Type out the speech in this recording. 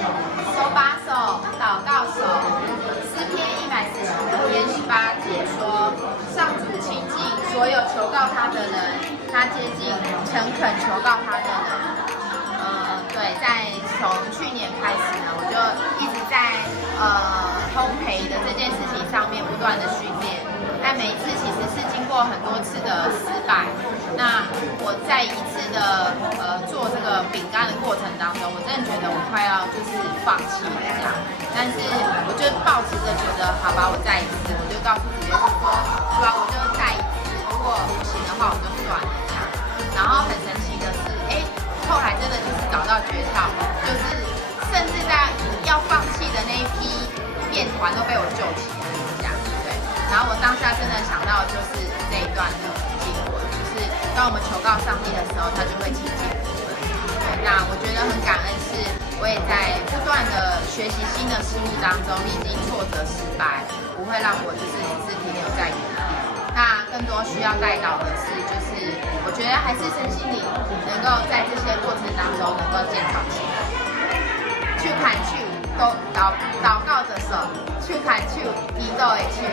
手把手，祷告手。诗篇145篇18节说：上主亲近所有求告他的人，他接近诚恳求告他的人。对，从去年开始呢，我就一直在烘焙的这件事情上面不断的训练。但每一次其实是经过很多次的失败。那我在一次的做这个饼干的过程当中，我真的觉得我快要就是放弃了这样。但是我就抱持着觉得，好吧，我再一次，我就告诉主耶稣说，是吧？我就再一次，如果不行的话，我就算了这样。然后很神奇的是，后来真的就是找到诀窍，就是甚至在要放弃的那一批面团都被我救起来，这样对。然后我当下真的想到就是这一段的经文，就是当我们求告上帝的时候，他就会亲近我们。对，那我觉得很感恩是，我也在不断的学习新的事物当中，历经挫折失败，不会让我就是只是停留在原地。那更多需要带到的是，就是我觉得还是身心灵能够在这些过程当中能够健康起来。去砍去，祷告的手，去砍去，移动的去。